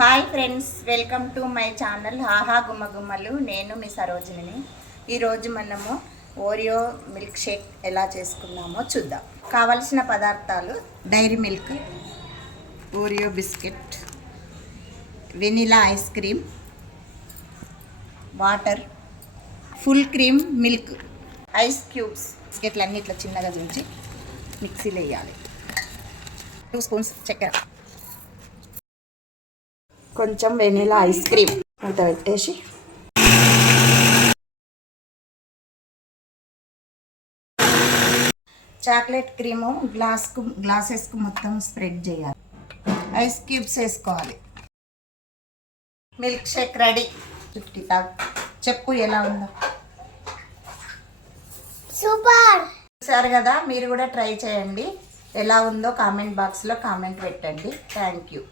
Hi friends, welcome to my channel హాహా గుమ్మగుమ్మలు. నేను మీ సరోజిని. ఈరోజు మనము ఓరియో మిల్క్ షేక్ ఎలా చేసుకుందామో చూద్దాం. కావలసిన పదార్థాలు: Dairy Milk, Oreo biscuit, vanilla ice cream, water, full cream milk, ice cubes. బిస్కెట్లు అన్నీ ఇట్లా చిన్నగా దించి మిక్సీలో వేయాలి. 2 స్పూన్స్ చక్కెర, కొంచెం వెనిలా ఐస్ క్రీమ్ మూత పెట్టేసి చాక్లెట్ క్రీము గ్లాసెస్కు మొత్తం స్ప్రెడ్ చేయాలి. ఐస్ క్యూబ్స్ వేసుకోవాలి. Milk shake ready. 50 చెప్పు ఎలా ఉందో. సూపర్. చూసారు కదా, మీరు కూడా ట్రై చేయండి. ఎలా ఉందో కామెంట్ బాక్స్లో కామెంట్ పెట్టండి. Thank you.